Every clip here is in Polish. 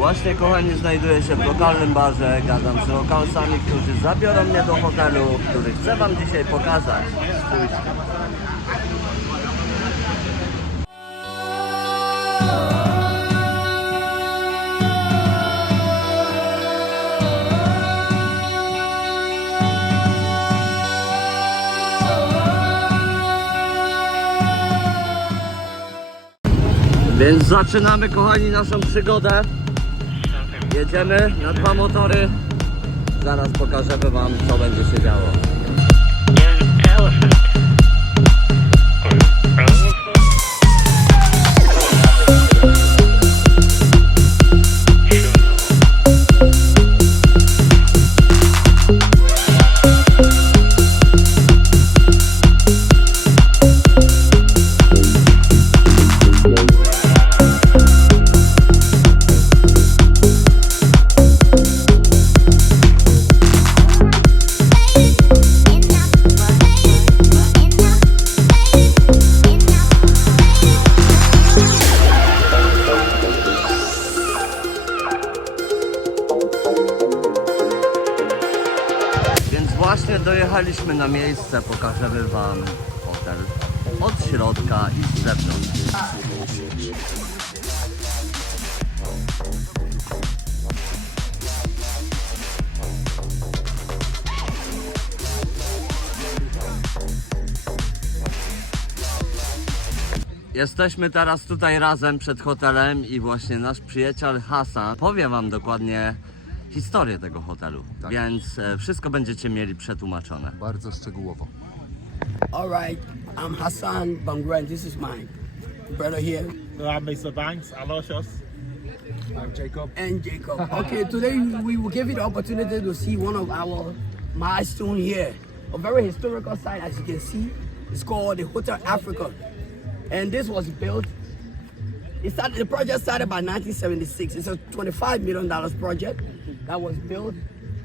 Właśnie, kochani, znajduję się w lokalnym barze, gadam z lokalsami, którzy zabiorą mnie do hotelu, który chcę wam dzisiaj pokazać. Więc zaczynamy, kochani, naszą przygodę. Jedziemy na 2 motory. Zaraz pokażemy wam, co będzie się działo. Właśnie dojechaliśmy na miejsce, pokażemy wam hotel od środka i z zewnątrz. Jesteśmy teraz tutaj razem przed hotelem i właśnie nasz przyjaciel Hasan powie wam dokładnie historię tego hotelu, tak. Więc wszystko będziecie mieli przetłumaczone. Bardzo szczegółowo. Alright, I'm Hassan Bangren. This is my brother here. I'm Mr. Banks, Aloysius. I'm Jacob. And Jacob. Okay, today we will give you the opportunity to see one of our milestones here. A very historical site, as you can see. It's called the Hotel Africa. And this was built, the project started by 1976. It's a $25 million project that was built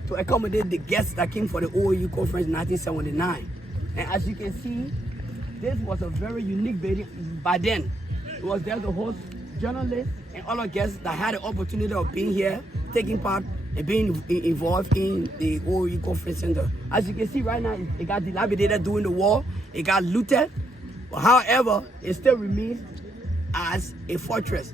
to accommodate the guests that came for the OAU conference in 1979. And as you can see, this was a very unique building. By then, it was there to host journalists and other guests that had the opportunity of being here, taking part and being involved in the OAU conference center. As you can see right now, it got dilapidated during the war. It got looted. But however, it still remains as a fortress.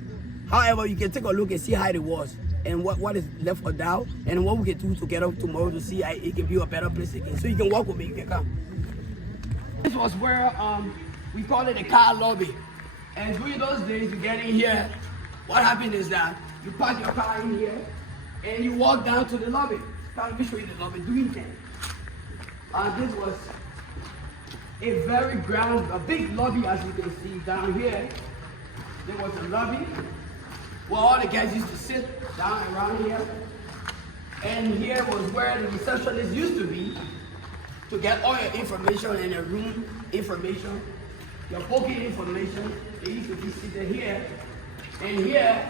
However, you can take a look and see how it was and what is left for now and what we can do together tomorrow to see how it can be a better place again. So you can walk with me, you can come. This was where we call it a car lobby. And during those days, you get in here, what happened is that you park your car in here and you walk down to the lobby. Let me show you the lobby doing things. This was a big lobby, as you can see down here. There was a lobby where all the guys used to sit down around here. And here was where the receptionist used to be to get all your information and your room information, your booking information. They used to be seated here. And here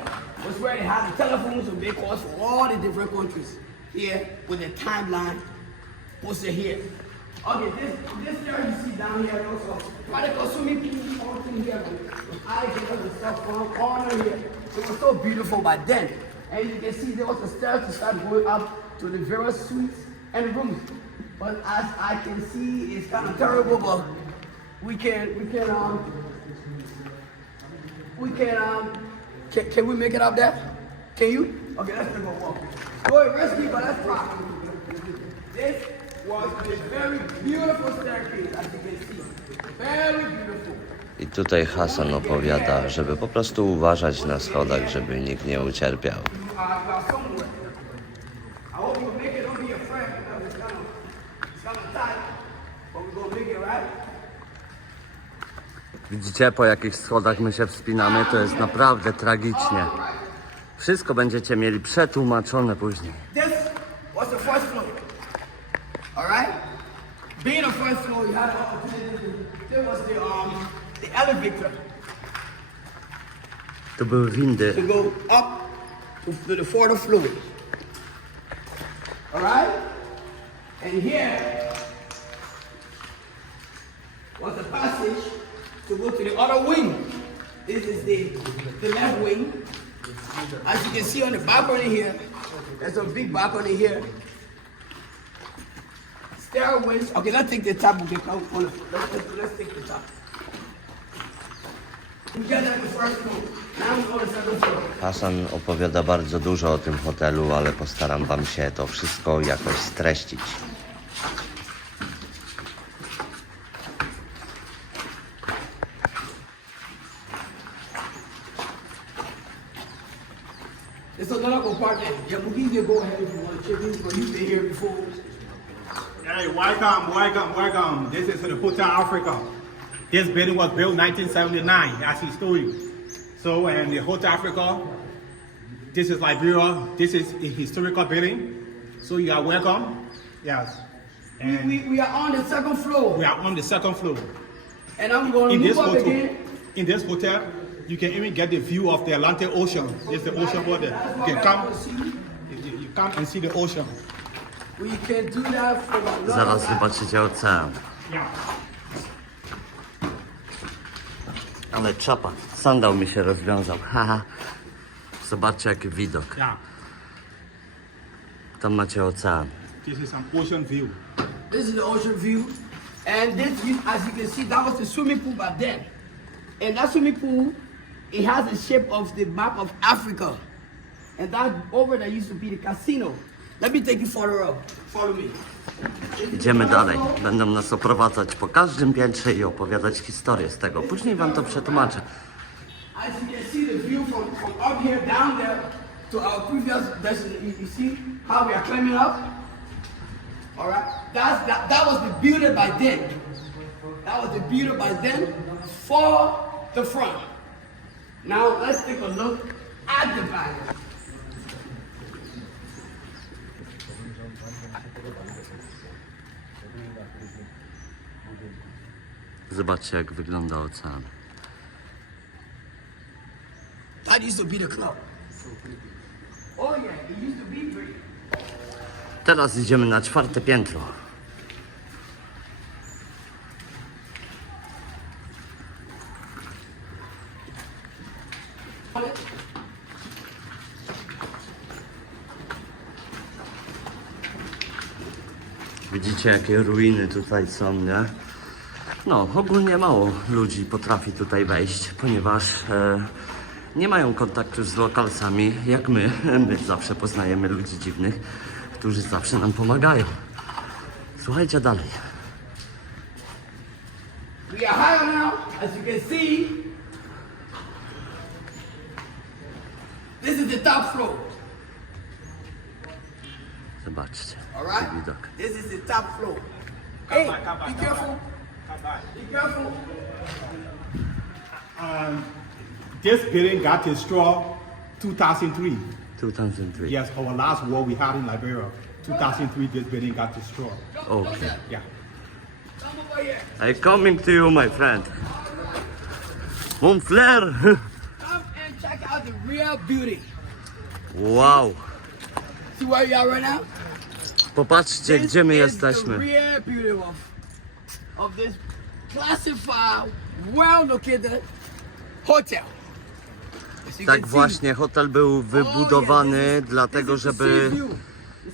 was where they had the telephones to make calls for all the different countries. Here with the timeline posted here. Okay, this there you see down here also. Try to consuming people all through here. Alligators and stuff on here. It was so beautiful back then. And you can see there was a stairs to start going up to the various suites and rooms. But as I can see, it's kind of terrible, but can we make it up there? Can you? Okay, let's take a walk. Go ahead, rest me, but let's rock. This was a very beautiful staircase, as you can see. Very beautiful. I tutaj Hasan opowiada, żeby po prostu uważać na schodach, żeby nikt nie ucierpiał. Widzicie, po jakich schodach my się wspinamy? To jest naprawdę tragicznie. Wszystko będziecie mieli przetłumaczone później. This was the first floor. Alright? Being the first floor, you had an opportunity. There was the elevator. To były windy. To go up to the fourth floor. Alright? And here was the passage to go to the other wing. This is the left wing. As you can see on the balcony here, there's a big balcony here. Stairways. Okay, let's take the top. Let's take the top. We get at the first floor. Now we go to the second floor. Hasan opowiada bardzo dużo o tym hotelu, ale postaram wam się to wszystko jakoś streścić. It's a lot of parking. Yeah, we can go ahead if you want to check in, but you've been here before. Hey, welcome. This is the Hotel Africa. This building was built 1979, as he told you. So, and the Hotel Africa, this is Liberia. This is a historical building. So you are welcome. Yes. And We are on the second floor. we are on the second floor. And I'm going to In this move up hotel, again. in this hotel, you can even get the view of the Atlantic Ocean. There's the ocean over there. You can come. You come and see the ocean. We can do that for a lot Zaraz of time. zobaczycie ocean. Yeah. Ale czapa, sandał mi się rozwiązał. Haha. Zobaczcie jaki widok. Yeah. Tam macie ocean. This is an ocean view. This is the ocean view. And this, as you can see, that was the swimming pool back then. And that swimming pool, it has the shape of the map of Africa. And that over there used to be the casino. Let me take you further up. Follow me. Idziemy dalej. Będą nas oprowadzać po każdym piętrze i opowiadać historię z tego. Później wam to przetłumaczę. As you can see the view from up here down there to our previous destination. You see how we are climbing up? Alright? That was the builder by then. That was the builder by then for the front. Now let's take a look at the back. Zobaczcie jak wygląda ocean. That used to be the club. Oh yeah, it used to be pretty. Teraz idziemy na 4. piętro. Widzicie jakie ruiny tutaj są, nie? No, ogólnie mało ludzi potrafi tutaj wejść, ponieważ nie mają kontaktu z lokalsami, jak my. My zawsze poznajemy ludzi dziwnych, którzy zawsze nam pomagają. Słuchajcie dalej. We are higher now, as you can see. This is the top floor. Zobaczcie, All jaki right? widok. This is the top floor. Hey, come back, be come careful. Come back. Be careful. This building got destroyed 2003. 2003. Yes, our last war we had in Liberia. 2003, this building got destroyed. Okay. Yeah. Come over here. I'm coming to you, my friend. Mon frère. Come and check out the real beauty. Wow. See where you are right now? Popatrzcie, gdzie my This is jesteśmy. the real beauty of this classified, well-located hotel. As you Tak can see, właśnie, hotel był wybudowany dlatego, żeby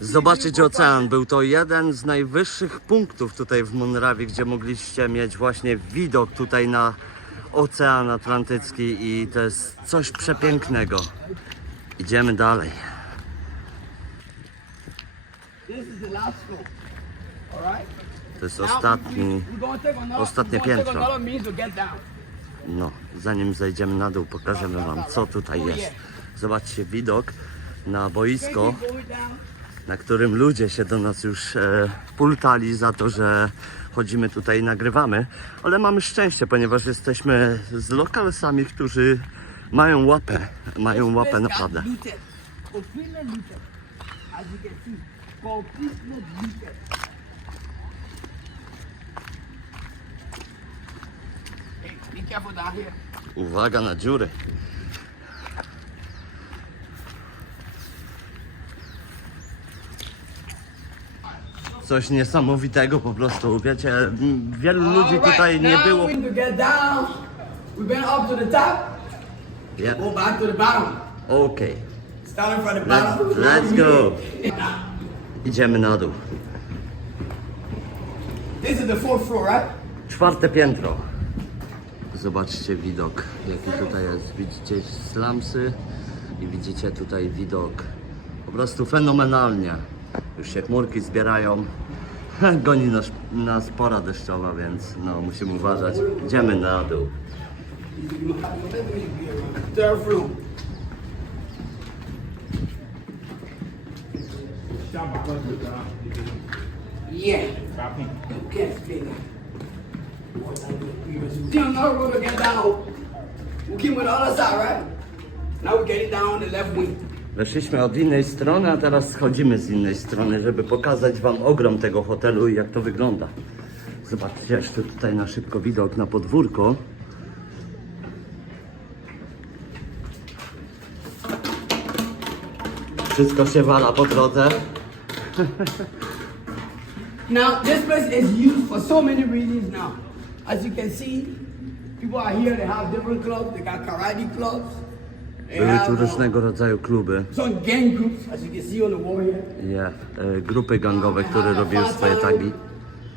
zobaczyć ocean. Był to jeden z najwyższych punktów tutaj w Monrawie, gdzie mogliście mieć właśnie widok tutaj na Ocean Atlantycki i to jest coś przepięknego. Idziemy dalej. This is the last floor. All right? To jest Now, ostatnie we're gonna take another piętro. means to get down. No, zanim zejdziemy na dół, pokażemy wam, co tutaj jest. Zobaczcie widok na boisko, Keep going down. na którym ludzie się do nas już pultali za to, że chodzimy tutaj i nagrywamy. Ale mamy szczęście, ponieważ jesteśmy z lokalsami, którzy mają łapę naprawdę. Completely looted. As you can see, completely looted. Hey, be careful down here. Uwaga na dziury. Coś niesamowitego po prostu, wiecie, wielu ludzi tutaj nie było. Now we need to get down. We've been up to the top. Ja- Go back to the bottom. Okej. Starting from the bottom. Let's go. Idziemy na dół. This is the 4th floor, right? 4. piętro. Zobaczcie widok, jaki tutaj jest. Widzicie slumsy i widzicie tutaj widok po prostu fenomenalnie. Już się chmurki zbierają. Goni nas pora deszczowa, więc no musimy uważać. Idziemy na dół. 3rd floor. Yeah. Can't stay there. Still not going to get down. We came with the other side, right? Now we're getting down the left wing. Weszliśmy od innej strony, a teraz schodzimy z innej strony, żeby pokazać wam ogrom tego hotelu i jak to wygląda. Zobaczcie jeszcze tutaj na szybko widok na podwórko. Wszystko się wala po drodze. Now, this place is used for so many reasons now. As you can see, people are here, they have different clubs, they got karate clubs. They Były tu have różnego rodzaju kluby. some gang groups, as you can see on the wall here. Grupy gangowe, które robiły swoje tagi.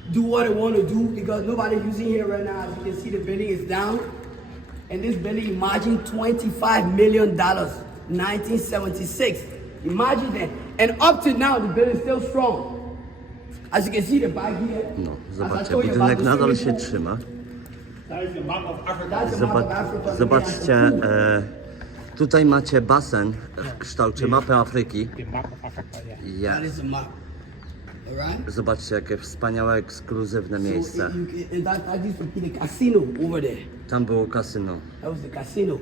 Do what they want to do because nobody's using here right now. As you can see, the building is down. And this building, imagine $25 million, 1976. Imagine that. And up to now, the building is still strong. As you can see, the back here. No, as I zobaczcie, told you budynek about the nadal swimming się pool, trzyma. That is the map of Africa. that's the map of Africa. Zobaczcie, tutaj macie basen w kształcie mapy Afryki. The map of Africa, yeah. Ja. That is the map. Alright? Zobaczcie, jakie wspaniałe, ekskluzywne miejsce. That used to be the casino over there. Tam było kasyno. That was the casino.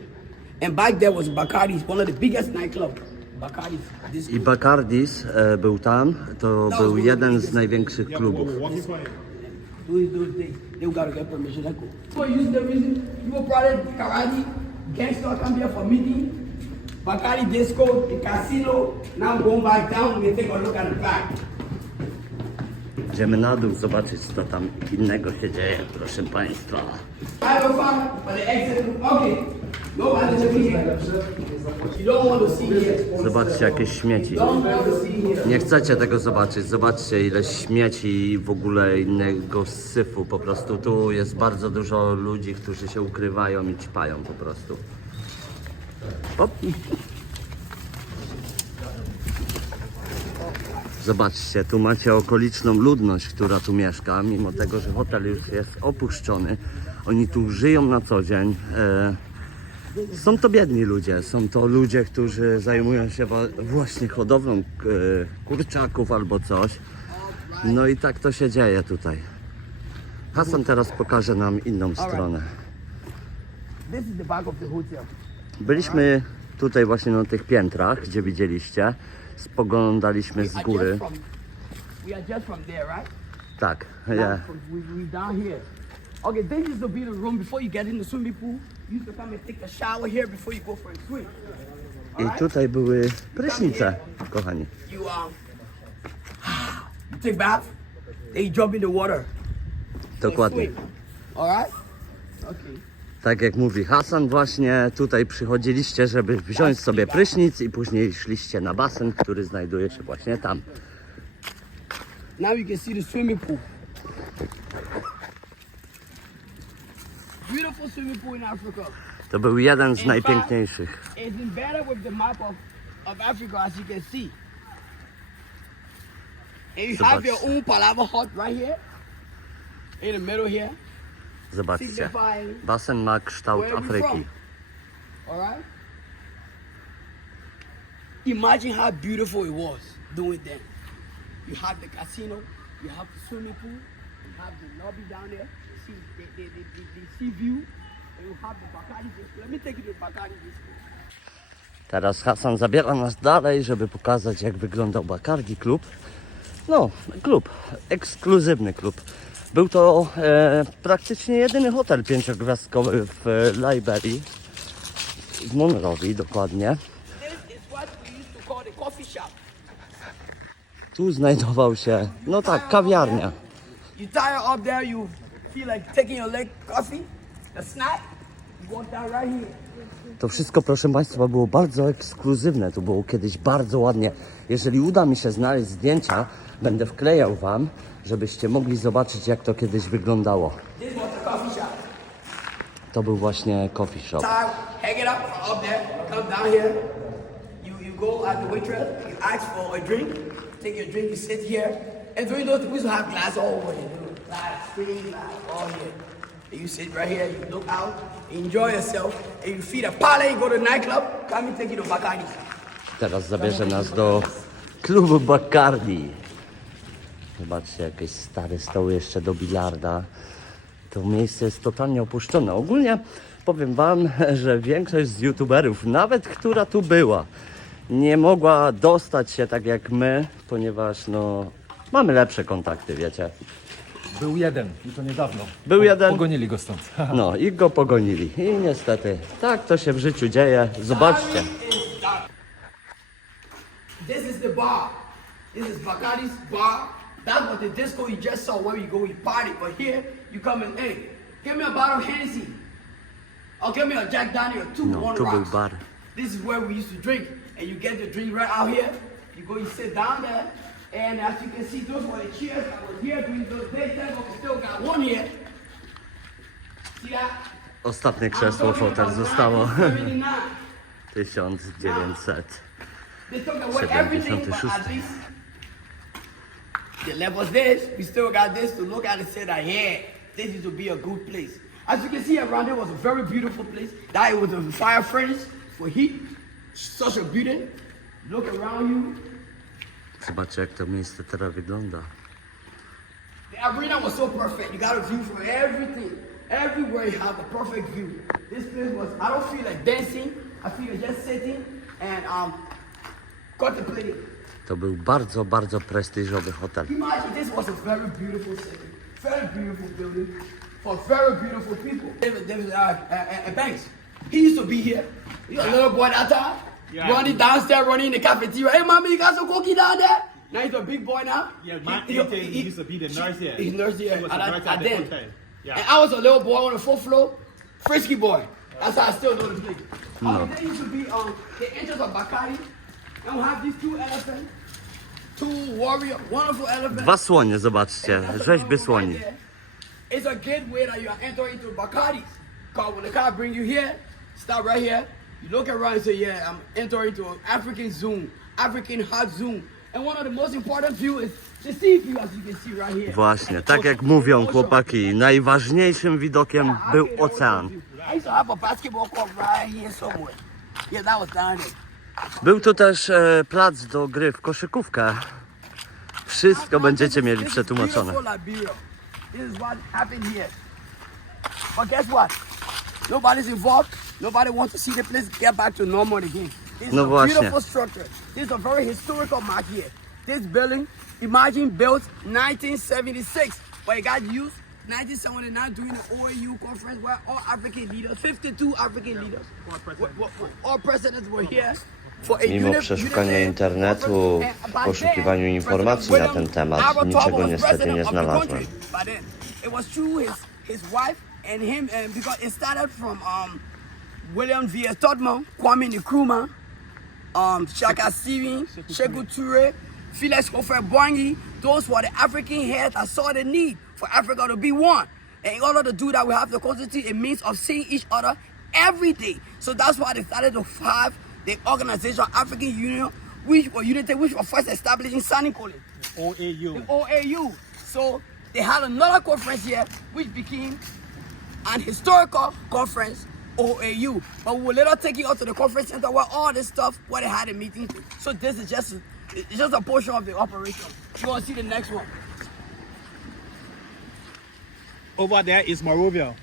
And back there was Bacardi's, one of the biggest nightclubs. Bacardi's. This I Bacardis był tam, to był jeden z największych klubów. Walking for it. those days, they gotta get permission. That's cool. So use the reason people probably karate, gangster come here for meeting, Bacardi disco, the casino. Now I'm going back down. We take a look at the back. Idziemy na dół zobaczyć, co tam innego się dzieje, proszę państwa. I have a fire for the exit. Okay. Nobody's looking here. You don't want to see here. Zobaczcie, jakieś śmieci. Don't want to see here. Nie chcecie tego zobaczyć. Zobaczcie, ile śmieci i w ogóle innego syfu. Po prostu tu jest bardzo dużo ludzi, którzy się ukrywają i ćpają po prostu. Hop. Zobaczcie, tu macie okoliczną ludność, która tu mieszka, mimo tego, że hotel już jest opuszczony. Oni tu żyją na co dzień. Są to biedni ludzie, są to ludzie, którzy zajmują się właśnie hodowlą kurczaków albo coś. No i tak to się dzieje tutaj. Hasan teraz pokaże nam inną stronę. This is the back of the hotel. Byliśmy tutaj właśnie na tych piętrach, gdzie widzieliście. Spoglądaliśmy z góry. We are just from there, right? Tak, Now, yeah. we down here. Okay, this used to be the room before you get in the swimming pool. You used to come and take a shower here before you go for a swim. I tutaj były prysznice, kochani. You you take bath, then you jump in the water. Dokładnie. Swim. All right? Okay. Tak jak mówi Hasan, właśnie tutaj przychodziliście, żeby wziąć sobie prysznic i później szliście na basen, który znajduje się właśnie tam. Now you can see the swimming pool. Beautiful swimming pool in Africa. To był jeden z najpiękniejszych. It's embedded with the map of Africa, as you can see. And you have your own palava hut right here, in the middle here. Zobaczcie, basen ma kształt Where are we Afryki. from? All right. Imagine how beautiful it was doing that. You have the casino, you have the swimming pool, you have the lobby down there. See the sea view, and you have the Bacardi disco. Let me take you to the Bacardi disco. Teraz Hasan zabiera nas dalej, żeby pokazać, jak wyglądał Bacardi klub. No, klub, ekskluzywny klub. Był to praktycznie jedyny hotel 5-gwiazdkowy w Liberii, w Monrovii dokładnie. This is what we used to call the coffee shop. Tu znajdował się, no tak, kawiarnia. You tire up there, you feel like taking your leg coffee, a snack. You walk down right here. To wszystko, proszę Państwa, było bardzo ekskluzywne. Tu było kiedyś bardzo ładnie. Jeżeli uda mi się znaleźć zdjęcia, będę wklejał Wam, żebyście mogli zobaczyć, jak to kiedyś wyglądało. This was the coffee shop. To był właśnie coffee shop. Time, hang it up there, come down here. You go at the waitress, you ask for a drink, take your drink, you sit here. And during those, we used to have glass all over here. Glass, screen, glass, all here. And you sit right here, you look out, you enjoy yourself, and you feed a parlay, you go to the nightclub, come and take you to Bacardi. Teraz zabierze nas do klubu Bacardi. Zobaczcie, jakieś stare stoły jeszcze do bilarda. To miejsce jest totalnie opuszczone. Ogólnie powiem Wam, że większość z youtuberów, nawet która tu była, nie mogła dostać się tak jak my, ponieważ no mamy lepsze kontakty, wiecie. Był jeden i to niedawno. Był jeden. Pogonili go stąd. No i go pogonili. I niestety tak to się w życiu dzieje. Zobaczcie. This is the bar. This is Bacardi's bar. That's what the disco you just saw where you go, you party. But here, you come in, hey, give me a bottle of Hennessy. Or give me a Jack Daniel or two, No, one tu był rocks. bar. This is where we used to drink. And you get the drink right out here. You go, you sit down there. And as you can see, those were the chairs that were here during those daytime, but we still got one here. See that? Ostatnie krzesło, fotel zostało 1979. 1900. They took away everything, but at least the levels this, we still got this to look at and say that, yeah, this used to be a good place. As you can see around there was a very beautiful place. That it was a fire furnace for heat. Such a beauty. Look around you. Zobaczcie, jak to miejsce teraz wygląda. The arena was so perfect. You got a view from everything. Everywhere you have a perfect view. This place was, I don't feel like dancing. I feel like just sitting and contemplating. To był bardzo, bardzo prestiżowy hotel. Imagine this was a very beautiful city, very beautiful building for very beautiful people. There was Banks. He used to be here. He was a little boy that time, running downstairs, running in the cafeteria. Hey, mommy, you got some cookie down there? Now he's a big boy now. Yeah, my auntie used to be the nurse here. He's nurse here. She was the nurse at the hotel. Yeah. And I was a little boy on the fourth floor, frisky boy. That's how I still know the place. There used to be the entrance of Bacardi. And we have these two elephants, two warrior, wonderful elephants. Dwa słonie, zobaczcie, rzeźby słoni. It's a gateway that you are entering into Bacardi's. Because when the car bring you here, stop right here. You look around and say, yeah, I'm entering into an African zoom, African hot zoom. And one of the most important views is the sea view, as you can see right here. Właśnie, tak jak mówią chłopaki, najważniejszym widokiem był ocean. I used to have a basketball court right here somewhere. Yeah, that was down there. Był tu też plac do gry w koszykówkę. Wszystko będziecie mieli przetłumaczone. This is what happened here. But guess what? Nobody's involved. Nobody wants to see the place get back to normal again. This is No a właśnie. beautiful structure. This is a very historical mark here. This building, imagine, built 1976, but it got used 1979 during the OAU conference where all African leaders, 52 African leaders, all presidents were here. Mimo przeszukania internetu, w poszukiwaniu informacji na ten temat, niczego niestety nie znalazłem. It was through his wife and him, because it started from William V. Todman, Kwame Nkrumah, Shaka Stevens, Sekou Touré, Felix Houphouët-Boigny. Those were the African heads that saw the need for Africa to be one. And in order to do that, we have to constitute a means of seeing each other every day. So that's why they started to have the Organization of African Union, which was first established in Senegal. OAU. The OAU. So they had another conference here, which became an historical conference, OAU. But we will later take you out to the conference center where all this stuff, where they had a meeting. So this is just a portion of the operation. You want to see the next one? Over there is Monrovia.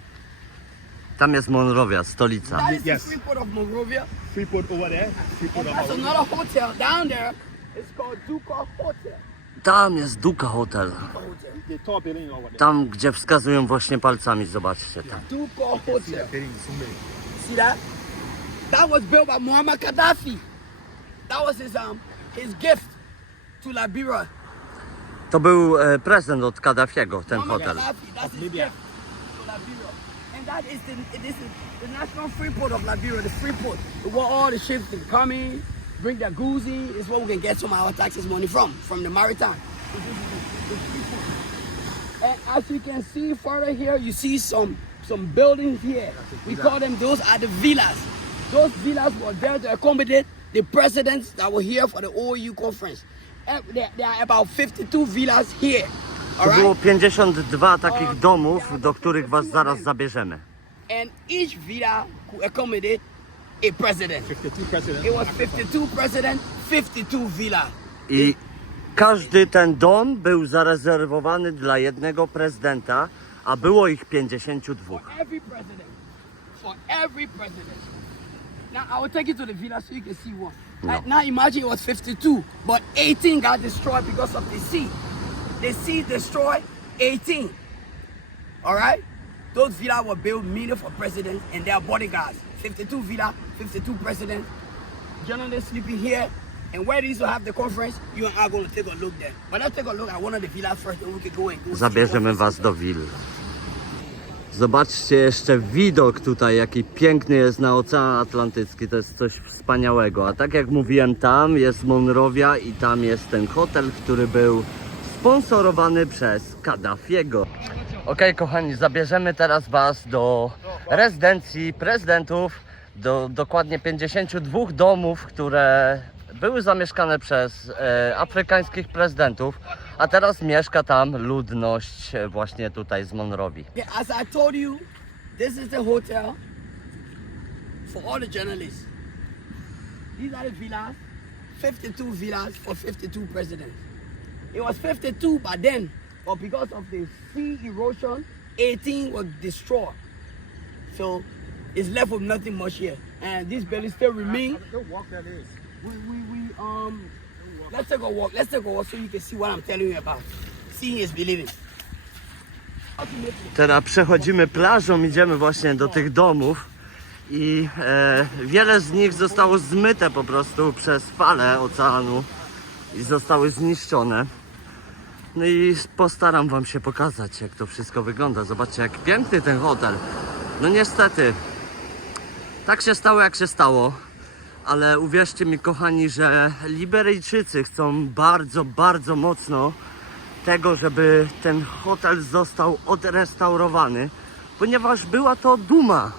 Tam jest Monrovia, stolica. That is Yes. the Freeport of Monrovia. Freeport over there. Freeport And of there's Monrovia. another hotel down there. It's called Duca Hotel. Tam jest Duca Hotel. The tall building over there. Tam, gdzie wskazują właśnie palcami, zobaczcie tam. Duca Hotel. Building is so many. See that? That was built by Muammar Gaddafi. That was his gift to Liberia. To był prezent od Kaddafiego, ten Muammar hotel. Gaddafi, that's his Libya. gift to Liberia. And that is this is the national free port of Liberia, the free port, where all the ships can come in, bring their goods in. It's where we can get some of our taxes money from the maritime. So this is the free port. And as you can see further here, you see some buildings here. We call them, those are the villas. Those villas were there to accommodate the presidents that were here for the OU conference. There are about 52 villas here. To było 52 takich domów, do których was zaraz zabierzemy. And each villa could accommodate a president. 52 presidents. It was 52 presidents, 52 villas. I każdy ten dom był zarezerwowany dla jednego prezydenta, a było ich 52. For every president. For every president. Now I will take you to the villa so you can see one. No. Now imagine it was 52, but 18 got destroyed because of the sea. The sea destroyed 18. All right? Those villas were built mainly for presidents and their bodyguards. 52 villas, 52 presidents. Journalists sleeping here. And where they used to have the conference, you and I are going to take a look there. But let's take a look at one of the villas first, and we can go and go. Zabierzemy was do will. Zobaczcie jeszcze widok tutaj, jaki piękny jest na Ocean Atlantycki. To jest coś wspaniałego. A tak jak mówiłem, tam jest Monrovia i tam jest ten hotel, który był sponsorowany przez Kaddafiego. Ok, kochani, zabierzemy teraz was do rezydencji prezydentów, do dokładnie 52 domów, które były zamieszkane przez afrykańskich prezydentów, a teraz mieszka tam ludność właśnie tutaj z Monrovii. As I told you, this is the hotel for all the journalists. These are the villas, 52 villas for 52 presidents. It was 52 by then, but because of the sea erosion, 18 was destroyed. So it's left with nothing much here. And this building still remains. Good walk that is. Let's take a walk. Let's take a walk so you can see what I'm telling you about. Seeing is believing. Teraz przechodzimy plażą, idziemy właśnie do tych domów i wiele z nich zostało zmyte po prostu przez fale oceanu i zostały zniszczone. No i postaram wam się pokazać, jak to wszystko wygląda. Zobaczcie, jak piękny ten hotel. No niestety, tak się stało, jak się stało. Ale uwierzcie mi, kochani, że Liberijczycy chcą bardzo, bardzo mocno tego, żeby ten hotel został odrestaurowany, ponieważ była to duma.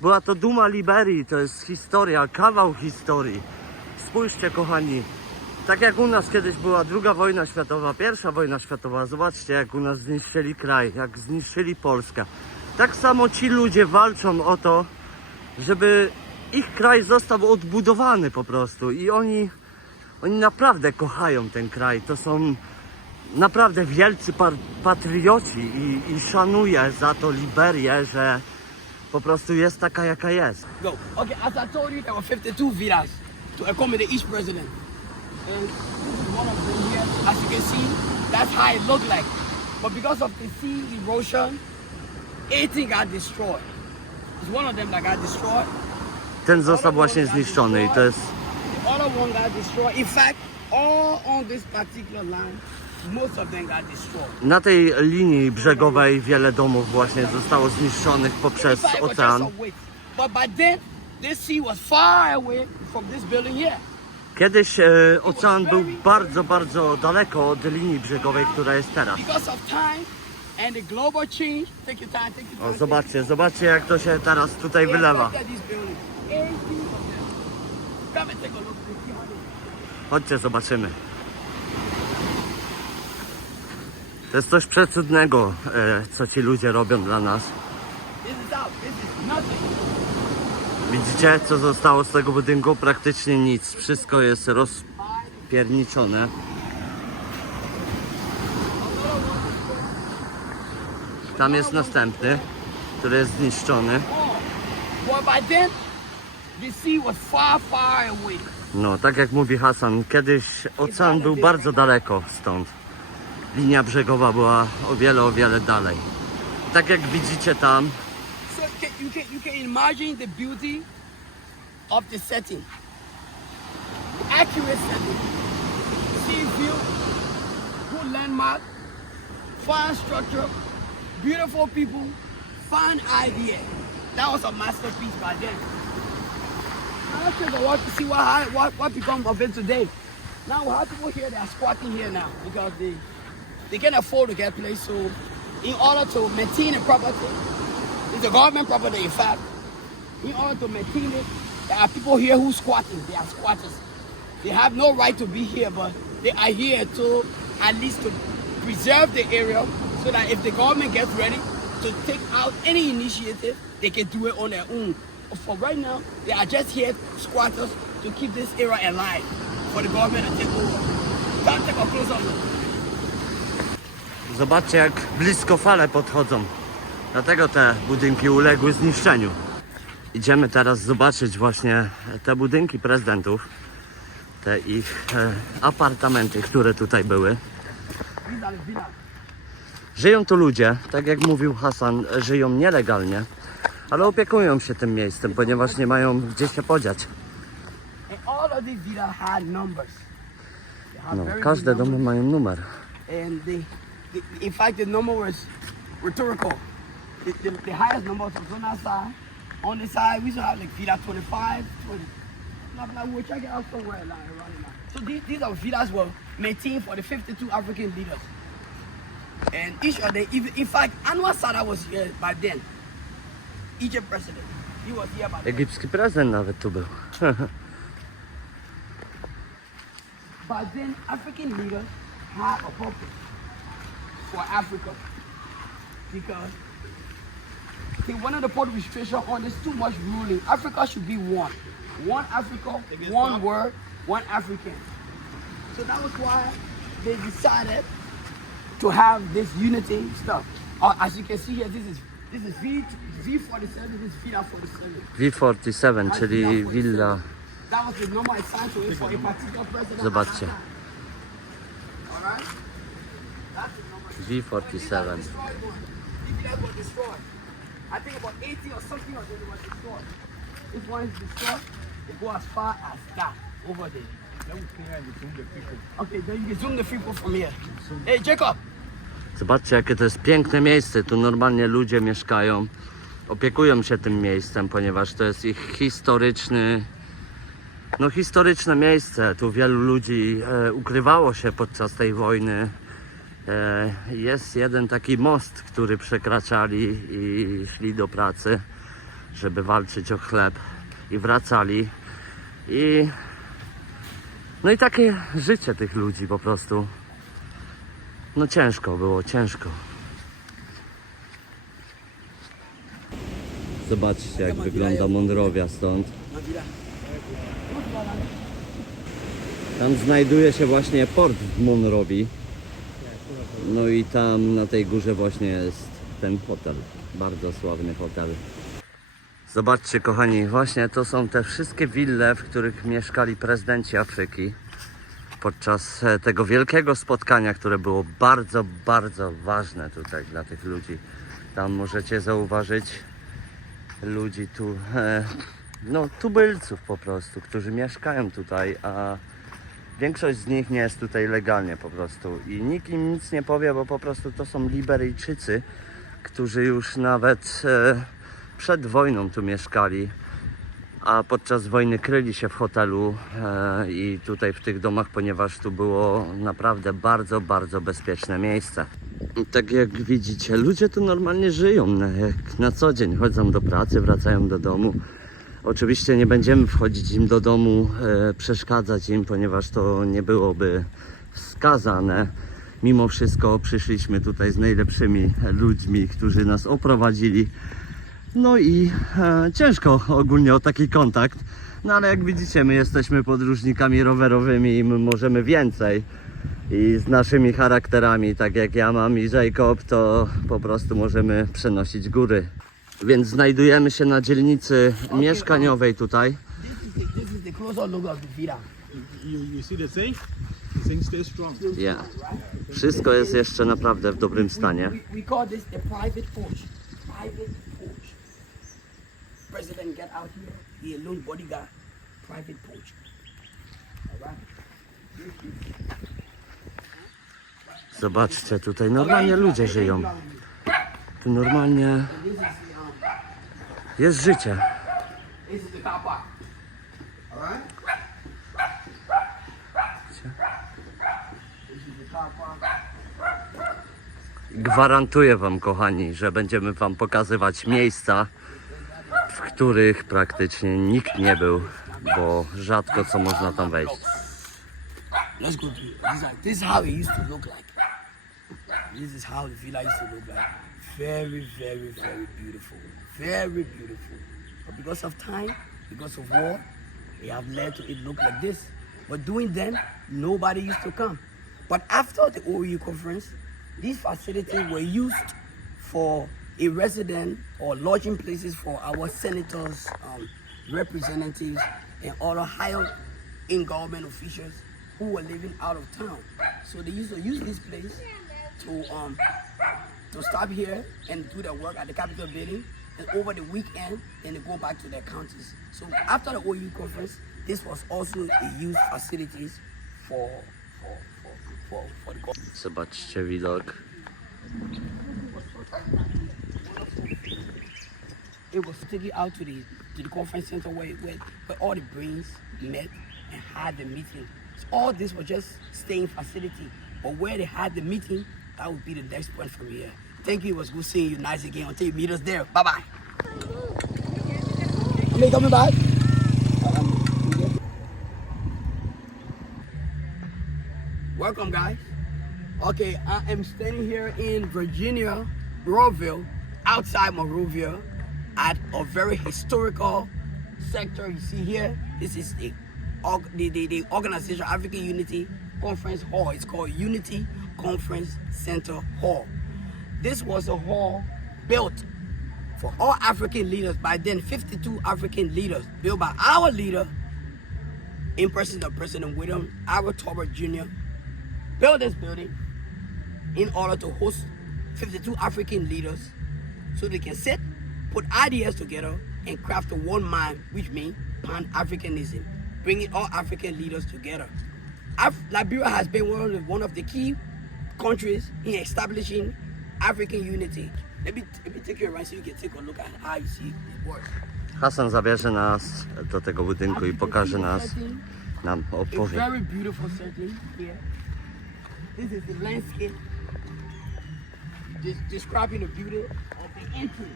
Była to duma Liberii, to jest historia, kawał historii. Spójrzcie, kochani, tak jak u nas kiedyś była II wojna światowa, I wojna światowa, zobaczcie, jak u nas zniszczyli kraj, jak zniszczyli Polskę. Tak samo ci ludzie walczą o to, żeby ich kraj został odbudowany po prostu i oni naprawdę kochają ten kraj. To są naprawdę wielcy patrioci i szanuję za to Liberię, że po prostu jest taka, jaka jest. Go. Okay, as I told you, there were 52 villas to accommodate each president. And this is one of them here. As you can see, that's how it looked like. But because of the sea erosion, 18 got destroyed. It's one of them that got destroyed. Ten został właśnie zniszczony i to jest... The other one got destroyed. In fact, all on this particular line, most of them got destroyed. Na tej linii brzegowej wiele domów właśnie zostało zniszczonych poprzez ocean. But by then, this sea was far away from this building here. Kiedyś ocean był bardzo, bardzo daleko od linii brzegowej, która jest teraz. Because of time and the global change, take your time, take your time. O, zobaczcie jak to się teraz tutaj wylewa. Chodźcie, zobaczymy. To jest coś przecudnego, co ci ludzie robią dla nas. Widzicie, co zostało z tego budynku? Praktycznie nic. Wszystko jest rozpierniczone. Tam jest następny, który jest zniszczony. No, tak jak mówi Hasan, kiedyś ocean był bardzo daleko stąd. Linia brzegowa była o wiele dalej. Tak jak widzicie tam. So you can imagine the beauty of the setting. Accurate setting. Sea view, good landmark, fine structure, beautiful people, fine idea. That was a masterpiece by then. Now let's take a walk to see what become of it today. Now we have people here that are squatting here now because they can't afford to get place. So in order to maintain the property, it's a government property in fact. In order to maintain it, there are people here who squatting. They are squatters. They have no right to be here, but they are here to at least to preserve the area so that if the government gets ready to take out any initiative, they can do it on their own. For right now, they are just here squatters to keep this area alive for the government to take over. Don't take a closer look. Zobaczcie, jak blisko fale podchodzą. Dlatego te budynki uległy zniszczeniu. Idziemy teraz zobaczyć właśnie te budynki prezydentów. Te ich apartamenty, które tutaj były. Żyją tu ludzie, tak jak mówił Hasan, żyją nielegalnie, ale opiekują się tym miejscem, ponieważ nie mają gdzie się podziać. No, każde domy mają numer. In fact, the number was rhetorical. The highest number was on that side. On the side, we should have like Villa 25, 20. We'll check it out somewhere around now. So these are villas were maintained for the 52 African leaders. And each of them, in fact, Anwar Sadat was here by then. Egypt president. He was here by then. Egipski prezydent nawet tu był. By then, African leaders had a purpose for Africa. Because one of the part restriction on this too much ruling. Africa should be one. One Africa, one word, one African. So that was why they decided to have this unity stuff. As you can see here, this is V47, this is Villa 47. V47, czyli willa. That was the number assigned to it for a particular president. Zobaczcie. Alright? That's the number. V47. The villas were destroyed. I think about 80 or something of them were destroyed. If one is destroyed, it goes as far as that, over there. Okay, then you can zoom the people from here. Hey, Jacob! Zobaczcie, jakie to jest piękne miejsce. Tu normalnie ludzie mieszkają. Opiekują się tym miejscem, ponieważ to jest ich historyczne miejsce. Tu wielu ludzi ukrywało się podczas tej wojny. Jest jeden taki most, który przekraczali i szli do pracy, żeby walczyć o chleb, i wracali. No i takie życie tych ludzi po prostu. No ciężko było, ciężko. Zobaczcie, jak wygląda Monrovia stąd. Tam znajduje się właśnie port w Monrovii. No i tam na tej górze właśnie jest ten hotel. Bardzo sławny hotel. Zobaczcie, kochani, właśnie to są te wszystkie wille, w których mieszkali prezydenci Afryki podczas tego wielkiego spotkania, które było bardzo, bardzo ważne tutaj dla tych ludzi. Tam możecie zauważyć ludzi tu, no tubylców po prostu, którzy mieszkają tutaj, a większość z nich nie jest tutaj legalnie po prostu i nikt im nic nie powie, bo po prostu to są Liberijczycy, którzy już nawet przed wojną tu mieszkali, a podczas wojny kryli się w hotelu i tutaj w tych domach, ponieważ tu było naprawdę bardzo, bardzo bezpieczne miejsce. Tak jak widzicie, ludzie tu normalnie żyją, jak na co dzień chodzą do pracy, wracają do domu. Oczywiście nie będziemy wchodzić im do domu, przeszkadzać im, ponieważ to nie byłoby wskazane. Mimo wszystko przyszliśmy tutaj z najlepszymi ludźmi, którzy nas oprowadzili. No i ciężko ogólnie o taki kontakt. No ale jak widzicie, my jesteśmy podróżnikami rowerowymi i my możemy więcej. I z naszymi charakterami, tak jak ja mam i Jacob, to po prostu możemy przenosić góry. Więc znajdujemy się na dzielnicy mieszkaniowej tutaj. This is the closer look of the villa. You see the zinc? The zinc stays strong. Yeah. Wszystko jest jeszcze naprawdę w dobrym stanie. We call this the private porch. Private porch. President get out here. He alone bodyguard. Private porch. Alright. Zobaczcie, tutaj normalnie ludzie żyją. Tu normalnie This is jest życie. this is the car park. All right. This is the car park. Gwarantuję wam, kochani, że będziemy wam pokazywać miejsca, w których praktycznie nikt nie był, bo rzadko co można tam wejść. Let's go through it. This is how it used to look like. This is how the villa used to look like. Very, very, very beautiful. Very beautiful. But because of time, because of war, they have led to it look like this. But doing then, nobody used to come. But after the OU conference, these facilities were used for a resident or lodging places for our senators, representatives, and other higher in government officials who were living out of town. So they used to use this place to stop here and do their work at the Capitol building, and over the weekend, then they go back to their counties. So after the OU conference, this was also a used facilities for the government. Zobaczcie widok. It was taken out to the conference center where all the brains met and had the meeting. So all this was just staying facility, but where they had the meeting, that would be the next point from here. Thank you. It was good seeing you. Nice again. Until you meet us there. Bye bye. Are coming back? Welcome, guys. Okay, I am standing here in Virginia, Monroeville, outside Monroeville, at a very historical sector. You see here, this is the organization African Unity Conference Hall. It's called Unity Conference Center Hall. This was a hall built for all African leaders. By then, 52 African leaders, built by our leader, in person of President William Howard Tolbert Jr., built this building in order to host 52 African leaders so they can sit, put ideas together, and craft a one mind, which means Pan-Africanism, bringing all African leaders together. Liberia has been one of the key countries in establishing African unity. Let me take you around so you can take a look at how you see it work. Hasan zabierze nas do tego budynku i pokaże nam A opowie. very beautiful setting here. This is the landscape describing the beauty of the entry.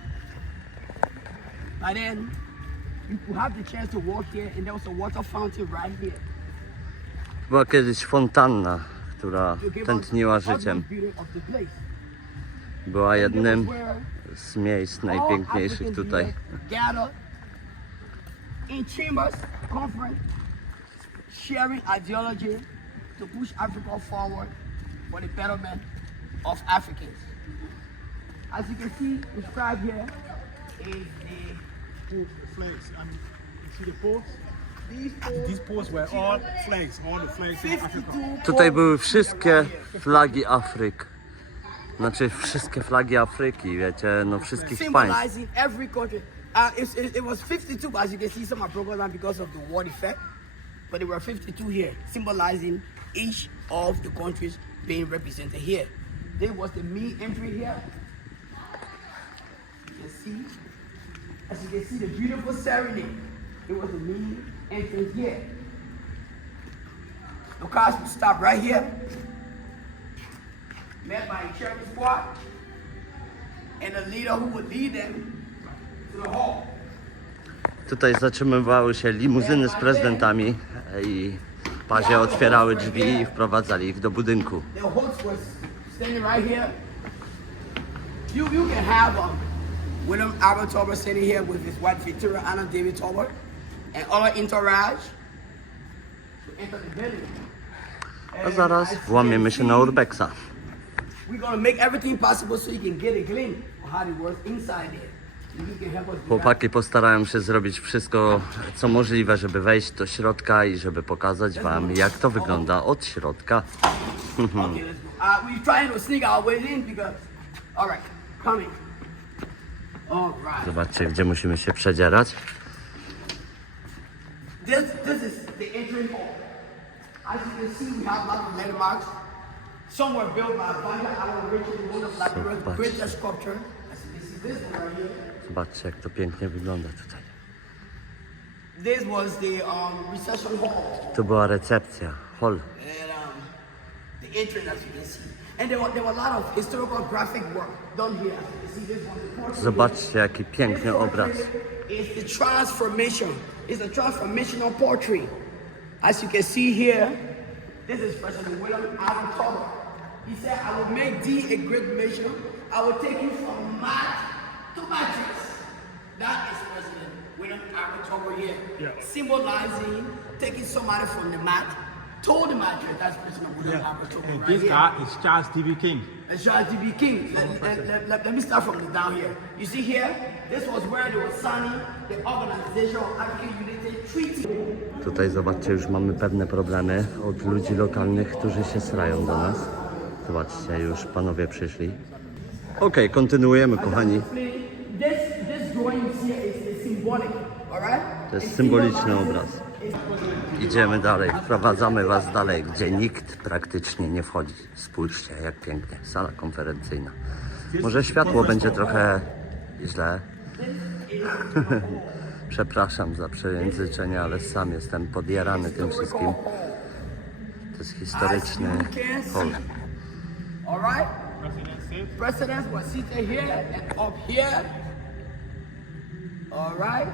And then you have the chance to walk here, and there was a water fountain right here. Była kiedyś fontanna, która To give us tętniła utmost życiem. beauty of the place. Była And jednym this is where z miejsc all najpiękniejszych African tutaj. leaders gather in chambers, conference, sharing ideology to push Africa forward for the betterment of Africans. As you can see, described here is The flags. You see the poles? these These poles were all flags, all the flags of Africa. 52 Tutaj były wszystkie flagi Afryk. Znaczy wszystkie flagi Afryki, wiecie, no wszystkich państw. symbolizing every country. It was 52, but as you can see, some are broken down because of the war effect. But there were 52 here, symbolizing each of the countries being represented here. There was the main entry here. You can see, as you can see, the beautiful serenade. It was the main entrance here. The cars would stop right here, led by a cherry squad, and a leader who would lead them to the hall. Tutaj zatrzymywały się limuzyny z prezydentami i pazie otwierały drzwi i wprowadzali ich do budynku. The host was standing right here. You can have William Albert Tolbert sitting here with his wife Victoria Anna David Tolbert and other entourage to enter the building. A zaraz włamiemy się na Urbexa. We're gonna make everything possible so you can get a glimpse of how it works inside there. And you can help us do that. Chłopaki postarają się zrobić wszystko, co możliwe, żeby wejść do środka i żeby pokazać wam, jak to wygląda od środka. Okay, let's go. We're trying to sneak our way in because, all right, coming. All right. Zobaczcie, gdzie musimy się przedzierać. This is the entry hall. As you can see, we have lots of landmarks. Some were built by Banja Allen Richard, one of Liberia's greatest sculptors. As this one right here. Zobaczcie, jak to pięknie wygląda tutaj. This was the reception hall. Tu była recepcja, hall. And the entrance, as you can see. And there were a lot of historical graphic work done here. You see this one, the portrait. Zobaczcie, jaki piękny obraz. It's the transformation. It's a transformational portrait. As you can see here, this is President William Allen. He said, I will make thee a great nation. I will take you from mat to mattress. That is President William Allen here. Symbolizing taking somebody from the mat to the mattress. That's President William Allen And right this here. guy is Charles D.B. King. And Charles D.B. King. Let me start from the down here. You see here, this was where they were signing the Organization of African Unity Treaty. Tutaj zobaczcie, już mamy pewne problemy od ludzi lokalnych, którzy się srają do nas. Zobaczcie, już panowie przyszli. Okej, kontynuujemy, kochani. This drawing here is symbolic, alright? To jest symboliczny obraz. Idziemy dalej, wprowadzamy was dalej, gdzie nikt praktycznie nie wchodzi. Spójrzcie, jak pięknie, sala konferencyjna. Może światło będzie trochę źle. Przepraszam za przejęzyczenie, ale sam jestem podjarany tym wszystkim. To jest historyczny hol. Alright? Presidents were seated here and up here. Alright?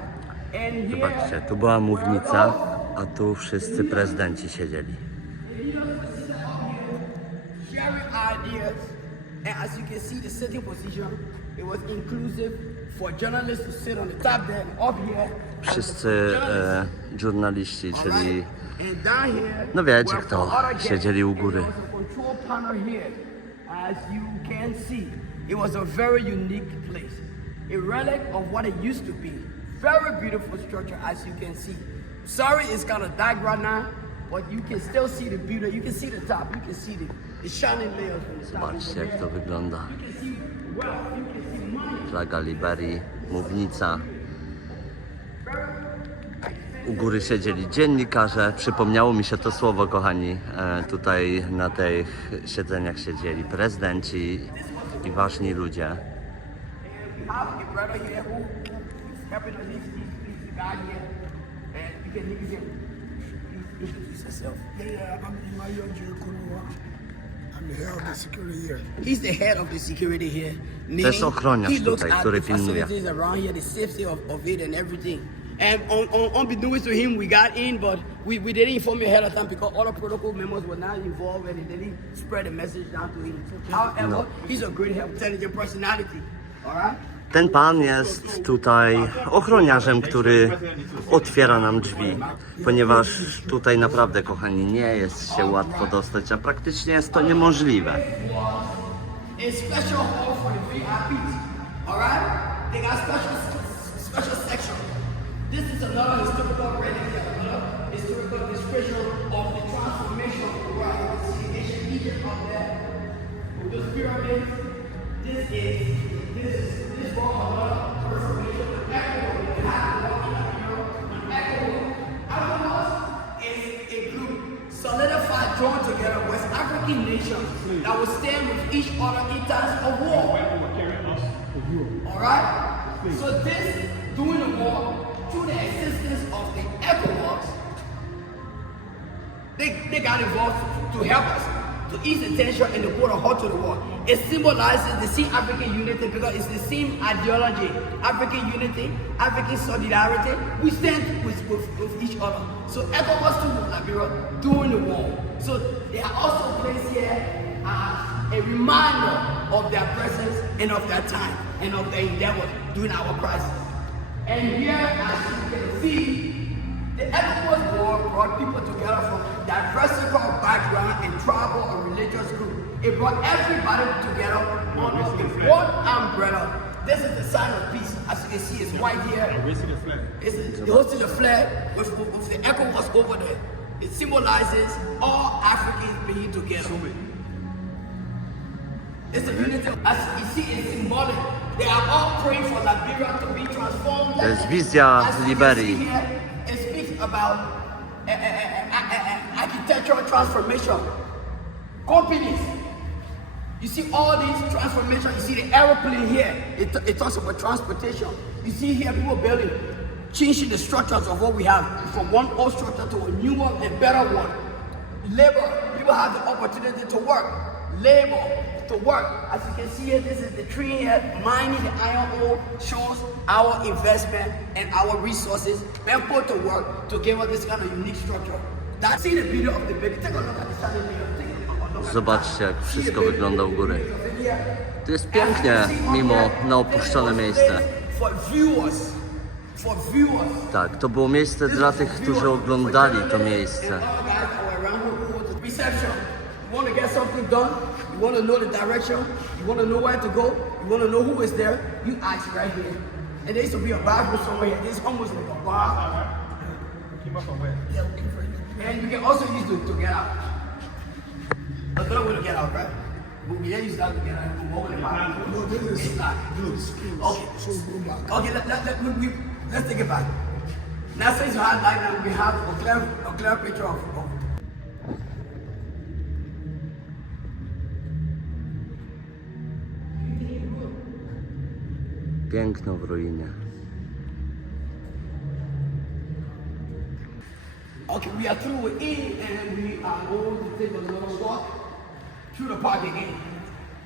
And Zobaczcie, here, tu była mównica, a tu wszyscy prezydenci siedzieli. sharing ideas. And as you can see, the sitting position, it was inclusive for journalists to sit on the top there and up here. Wszyscy żurnaliści, czyli And down here, no wiecie were kto, for other guests. siedzieli u góry. And there was a control panel here. As you can see, it was a very unique place. A relic of what it used to be. Very beautiful structure, as you can see. Sorry, it's kind of dark right now, but you can still see the beauty. You can see the top. You can see the shining layers from the top. Zobaczcie, jak to wygląda. You can see wealth. You can see money. Flaga Liberii, mównica. U góry siedzieli dziennikarze. Przypomniało mi się to słowo, kochani. Tutaj na tych siedzeniach siedzieli prezydenci i ważni ludzie. We have a brother here who is helping us. He's the guy here. And you can introduce yourself. Yeah, I'm Emmanuel Kurua. I'm the head of the security here. He's the head of the security here. To jest ochroniarz He looks tutaj, at który the pilnuje. facilities around here, the safety of it and everything. And unbeknownst to him, we got in, but we didn't inform him ahead of time because all the protocol members were not involved and they didn't spread the message down to him. However, he's a great, intelligent personality. All right? Ten pan jest tutaj ochroniarzem, który otwiera nam drzwi, ponieważ tutaj naprawdę, kochani, nie jest się łatwo dostać, a praktycznie jest to niemożliwe. A special hall for the VIPs. All right? They got special section. This is another historical relic, another historical description of the transformation of the world. You can see ancient Egypt up there with those pyramids. This was another transformation. The Echo, the Echo is a group solidified, drawn together West African nations that will stand with each other in times of war. All right? So this, during the war, through the assistance of the ECOWAS, they got involved to help us, to ease the tension and to put a halt to the war. It symbolizes the same African unity because it's the same ideology. African unity, African solidarity. We stand with each other. So ECOWAS stood with Liberia during the war. So they are also placed here as a reminder of their presence and of their time and of their endeavor during our crisis. And here, as you can see, the ECOWAS war brought people together from diversical background and tribal or religious groups. It brought everybody together under one umbrella. This is the sign of peace. As you can see, it's white here. It's hosting the flag with the ECOWAS over there. It symbolizes all Africans being together. It's a unity. As you see, it's symbolic. They are all praying for Liberia to be transformed. To jest wizja Liberii. It speaks about architectural transformation. Companies You see all these transformations. You see the aeroplane here. It talks about transportation. You see here people building, changing the structures of what we have from one old structure to a new one and better one. Labor. People have the opportunity to work. Labor to work. As you can see here, this is the tree here. Mining the iron ore shows our investment and our resources been put to work to give us this kind of unique structure. That's see the video of the building. Take a look at the chandelier. Zobaczcie, jak wszystko wygląda u góry. Tu jest pięknie, mimo na opuszczone miejsce. Tak, to było miejsce dla tych, którzy oglądali to miejsce. Reception. You want to get something done? You want to know the direction? You want to know where to go? You want to know who is there? You ask right here. And there used to be a bathroom somewhere here. This is almost like a bar. Keep up from where? Yeah, we keep right. And you can also use to get out. A good way to get out, right? We can use that to get out. We open the bathroom. No, this is It's not. good. Okay. So go back. Okay, let's take it back. Now since you have like that, we have a clear picture of Piękno w ruinie. okay, we are through with E and we are going to take a little walk through the park again.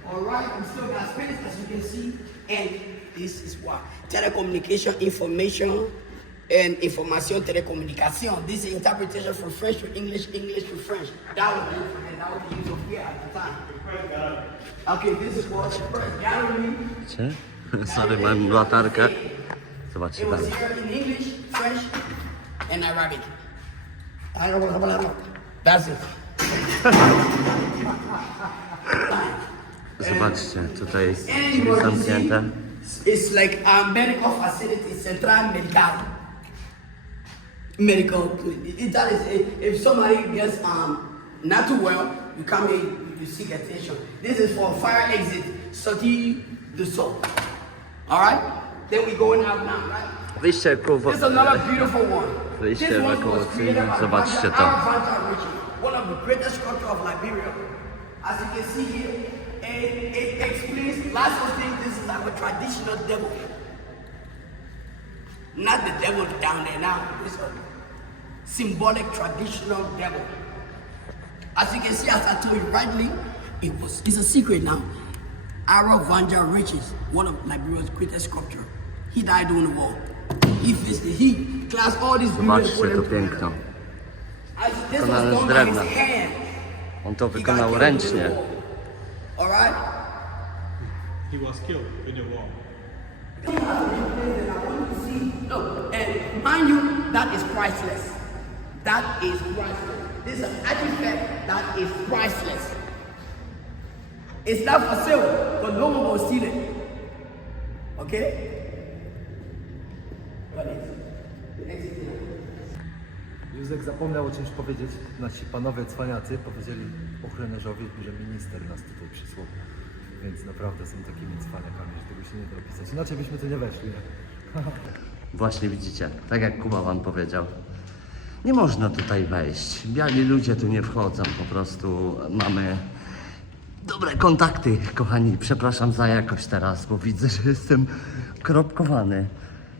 Alright, we still got space as you can see, and this is what telecommunication information and information telecommunication. This is interpretation from French to English, English to French. That was the use of here at the time. Okay, this is what the first gallery. Wiecie? Sorry, mam latarkę. Zobaczcie It was dalej. here in English, French, and Arabic. That's it. Zobaczcie, tutaj drzwi zamknięte. It's like a medical facility, central medical. That is, if somebody gets not too well, you come here, you seek attention. This is for fire exit, sortie de saut. All right. Then we going out now, right? Wyjście This is another beautiful one. Wyjście This one was ewakuacyjne. created by Zobaczcie to. one of the greatest sculptures of Liberia. As you can see here, it explains lots of things. This is our traditional devil. Not the devil down there now. It's a symbolic traditional devil. As you can see, as I told you rightly, it's a secret now. Ara Vanja Riches, one of Liberia's greatest sculptors. He died during the war. He classed all these Zobaczcie to piękno. This was Wykonane z done by drewna. his hand. On to He got wykonał killed ręcznie. during the war. All right? He was killed in the war. No, and mind you, that is priceless. That is priceless. This is an artifact that is priceless. It's not for sale, but no one will steal it. Okay? Józek zapomniał o czymś powiedzieć. Nasi panowie cwaniacy powiedzieli ochroniarzowi, że minister nas tutaj przysłał. Więc naprawdę są takimi cwaniakami, że tego się nie da opisać. Inaczej byśmy tu nie weszli. Nie? Właśnie widzicie, tak jak Kuba wam powiedział. Nie można tutaj wejść. Biali ludzie tu nie wchodzą, po prostu mamy dobre kontakty, kochani. Przepraszam za jakość teraz, bo widzę, że jestem kropkowany.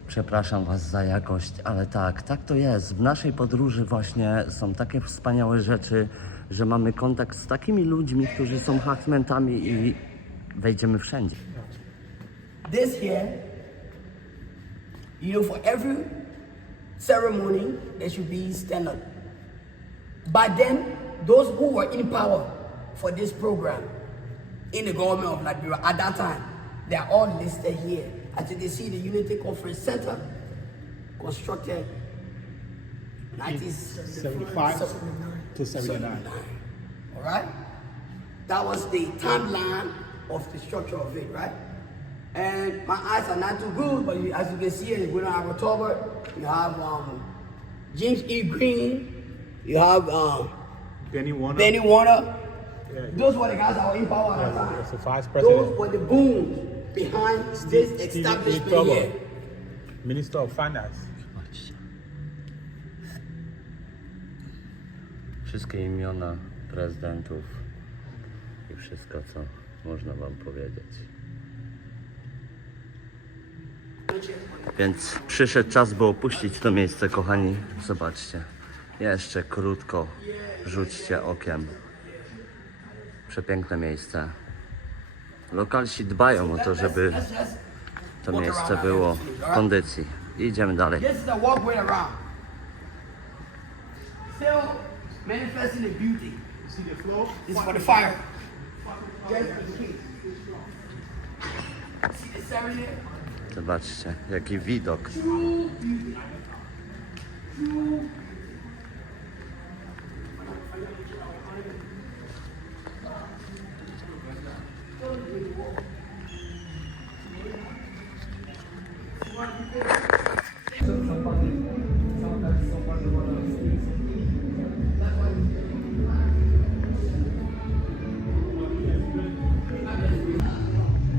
Przepraszam was za jakość, ale tak to jest. W naszej podróży właśnie są takie wspaniałe rzeczy, że mamy kontakt z takimi ludźmi, którzy są hachmentami i wejdziemy wszędzie. This here, you know, for every ceremony, there should be stand up. By then, those who were in power for this program in the government of Liberia at that time, they are all listed here. As you can see, the Unity Conference Center, constructed 75 to 79. All right? That was the timeline of the structure of it, right? And my eyes are not too good, but as you can see, we don't have October. You have James E. Green. You have Benny Warner. Benny Warner. Yeah. Those were the guys that were in power at the time. That's the vice president. Those were the boons behind this establishment here. Minister of Finance. Wszystkie imiona prezydentów i wszystko, co można wam powiedzieć. Więc przyszedł czas, by opuścić to miejsce, kochani. Zobaczcie, jeszcze krótko rzućcie okiem. Przepiękne miejsce. Lokalsi dbają o to, żeby to miejsce było w kondycji. Idziemy dalej. This is a walkway around. Still manifesting the beauty. See the floor? This is for the fire. Just for the key. See the ceremony? Zobaczcie, jaki widok. True beauty. True.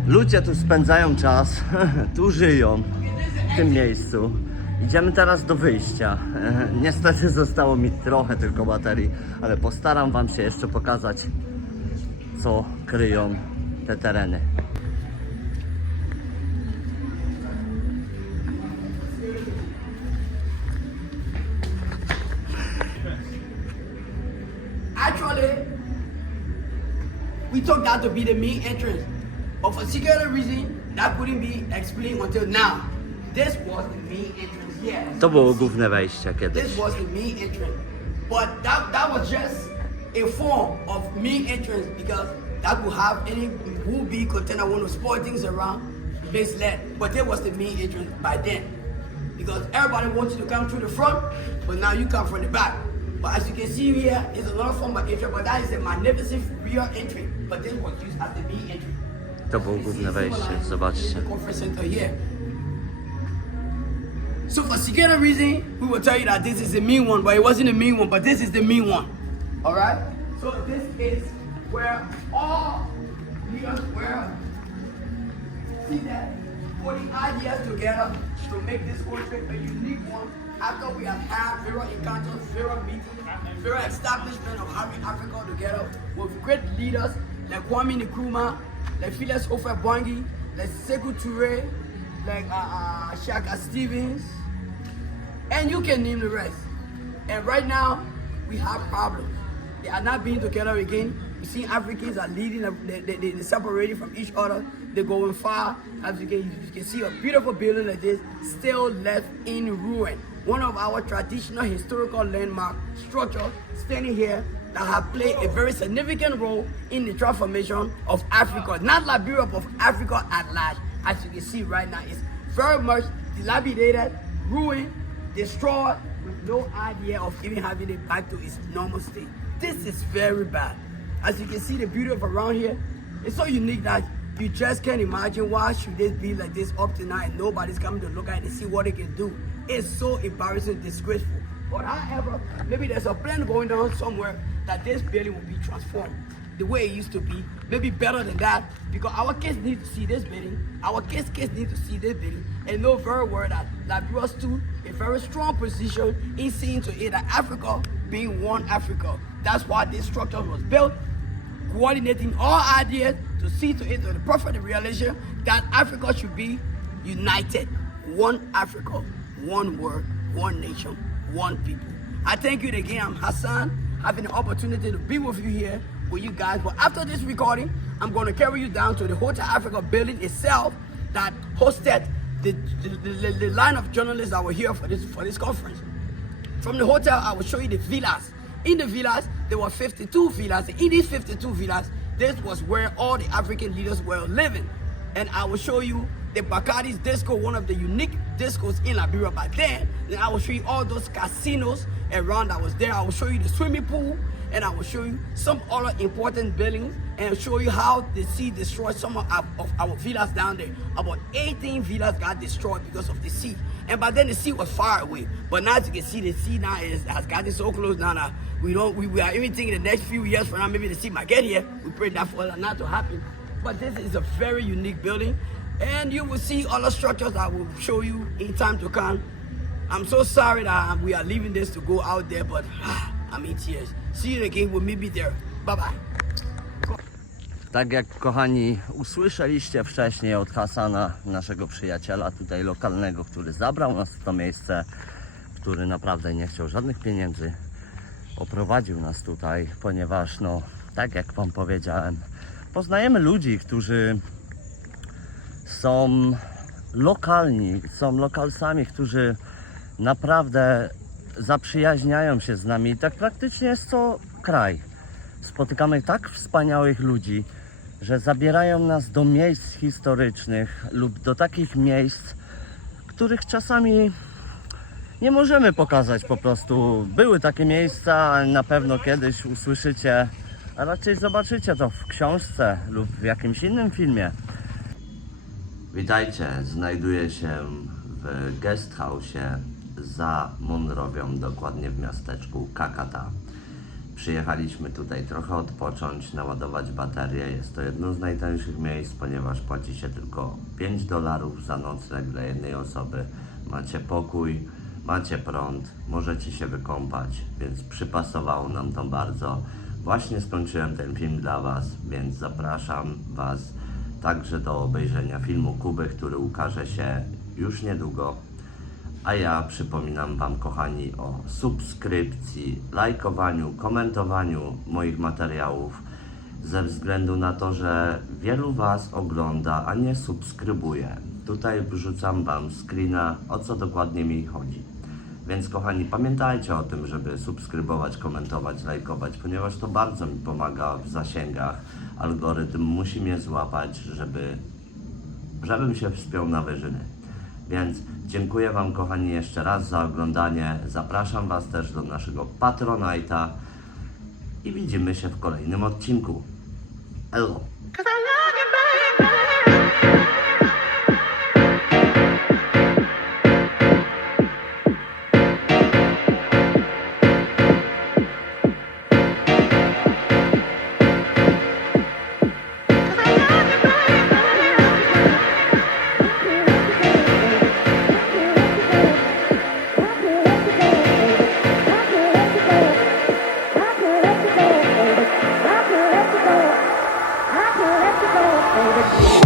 Ludzie tu spędzają czas, tu żyją, w tym miejscu. Idziemy teraz do wyjścia. Niestety zostało mi trochę tylko baterii, ale postaram wam się jeszcze pokazać, co kryją te tereny. Actually, we took that to be the main entrance, but for security reason, that couldn't be explained until now. This was the main entrance, yes. To było główne wejście kiedyś. This was the main entrance, but that was just a form of main entrance because that could have any would-be container want to spoil things around, misled. But that was the main entrance by then, because everybody wants you to come through the front, but now you come from the back. But as you can see here, it's another form of entry, but that is a magnificent rear entry. But this was used as the main entry. To było główne wejście, zobaczcie. The conference center here. So for security reason, we will tell you that this is the main one, but it wasn't the main one, but this is the main one. All right? So this is where all leaders were, see that, putting ideas together to make this whole trip a unique one. After we have had various encounters, various meetings, various establishment of having Africa together with great leaders like Kwame Nkrumah, like Phileas Ofer-Bwangi, like Sekou Touré, like Shaka Stevens, and you can name the rest. And right now, we have problems. They are not being together again. You see, Africans are leading, they're separated from each other. They're going far. As you can see, a beautiful building like this still left in ruin. One of our traditional historical landmark structures standing here that have played a very significant role in the transformation of Africa, not Liberia, but of Africa at large. As you can see right now, it's very much dilapidated, ruined, destroyed, with no idea of even having it back to its normal state. This is very bad. As you can see, the beauty of around here is so unique that you just can't imagine why should this be like this up to now and nobody's coming to look at it and see what it can do. It's so embarrassing, disgraceful. But however, maybe there's a plan going on somewhere that this building will be transformed the way it used to be, maybe better than that, because our kids need to see this building, our kids need to see this building, and know very well that Liberia stood a very strong position in seeing to it that Africa being one Africa. That's why this structure was built, coordinating all ideas to see to it to the perfect realization that Africa should be united. One Africa, one word, one nation, one people. I thank you again. I'm Hassan, having the opportunity to be with you here with you guys. But after this recording, I'm going to carry you down to the Hotel Africa building itself that hosted the line of journalists that were here for this conference. From the hotel, I will show you the villas. In the villas, there were 52 villas. In these 52 villas, this was where all the African leaders were living. And I will show you the Bacardi's disco, one of the unique discos in Liberia back then. Then I will show you all those casinos around that was there. I will show you the swimming pool, and I will show you some other important buildings and show you how the sea destroyed some of our villas down there. About 18 villas got destroyed because of the sea. And by then the sea was far away. But now as you can see, the sea now has gotten so close now that we are even thinking the next few years from now, maybe the sea might get here. We pray that for that not to happen. But this is a very unique building. And you will see other structures that I will show you in time to come. I'm so sorry that we are leaving this to go out there, but I'm in tears. See you again. We'll meet you there. Bye-bye. Tak jak, kochani, usłyszeliście wcześniej od Hasana, naszego przyjaciela tutaj lokalnego, który zabrał nas w to miejsce, który naprawdę nie chciał żadnych pieniędzy, oprowadził nas tutaj, ponieważ, no, tak jak Wam powiedziałem, poznajemy ludzi, którzy są lokalni, są lokalsami, którzy naprawdę zaprzyjaźniają się z nami. Tak praktycznie jest to kraj. Spotykamy tak wspaniałych ludzi, że zabierają nas do miejsc historycznych lub do takich miejsc, których czasami nie możemy pokazać po prostu. Były takie miejsca, na pewno kiedyś usłyszycie, a raczej zobaczycie to w książce lub w jakimś innym filmie. Witajcie, znajduję się w guest house'ie za Monrowią, dokładnie w miasteczku Kakata. Przyjechaliśmy tutaj trochę odpocząć, naładować baterię. Jest to jedno z najtańszych miejsc, ponieważ płaci się tylko $5 za nocleg dla jednej osoby. Macie pokój, macie prąd, możecie się wykąpać, więc przypasowało nam to bardzo. Właśnie skończyłem ten film dla Was, więc zapraszam Was także do obejrzenia filmu Kuby, który ukaże się już niedługo. A ja przypominam Wam, kochani, o subskrypcji, lajkowaniu, komentowaniu moich materiałów, ze względu na to, że wielu Was ogląda, a nie subskrybuje. Tutaj wrzucam Wam screena, o co dokładnie mi chodzi. Więc, kochani, pamiętajcie o tym, żeby subskrybować, komentować, lajkować, ponieważ to bardzo mi pomaga w zasięgach. Algorytm musi mnie złapać, żebym się wspiął na wyżyny. Więc dziękuję Wam, kochani, jeszcze raz za oglądanie. Zapraszam Was też do naszego Patronite'a i widzimy się w kolejnym odcinku. Elo! Let's go.